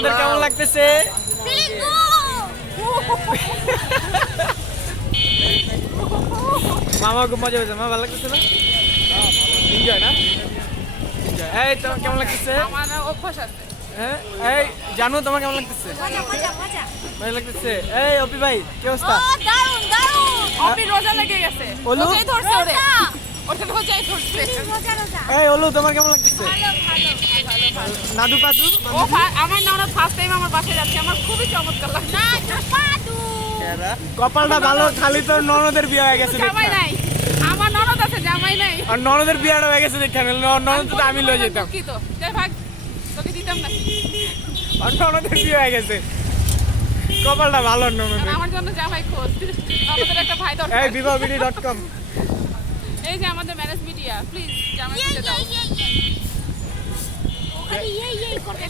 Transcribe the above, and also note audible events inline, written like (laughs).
তোমাদের কেমন লাগতেছে. (laughs) মামা খুব মজা হয়েছে মামা ভালো লাগতেছে না? এনজয় না? এই তোমার কেমন লাগতেছে? আমার অভ্যাস আছে। হ্যাঁ? এই জানো তোমার কেমন লাগতেছে? মজা মজা মজা। ভালো লাগতেছে। এই অপি ভাই কি অবস্থা? দারুণ দারুণ অপি রোজা লেগে গেছে। ওলু? ধরছে ওরে। রোজা। ওটা রোজাই ধরছে। এই ওলু তোমার কেমন লাগতেছে? ভালো ভালো। নাদু কাদু ও আমার না ফার্স্ট টাইম আমার বাসায় যাচ্ছে। আমার খুবই চমৎকার লাগছে। না পাদু। কপালটা ভালো খালি তোর ননদের বিয়ে হয়ে গেছে জামাই নাই। আমার ননদ আছে জামাই নাই। আর ননদের বিয়েটা হয়ে গেছে দেখে ননদ তো আমি লয়ে যেতাম। কি তো যাই ভাগ তোকে দিতাম না। আর ননদের বিয়ে হয়ে গেছে। কপালটা ভালো ননদের। আমার জন্য জামাই খোঁজ। আমাদের একটা ভাই দরকার। এই বিবাহবিডি ডট কম এই যে আমাদের ম্যানেজ মিডিয়া প্লিজ জামাই খুঁজে দাও। ¡Ey, ey, ey!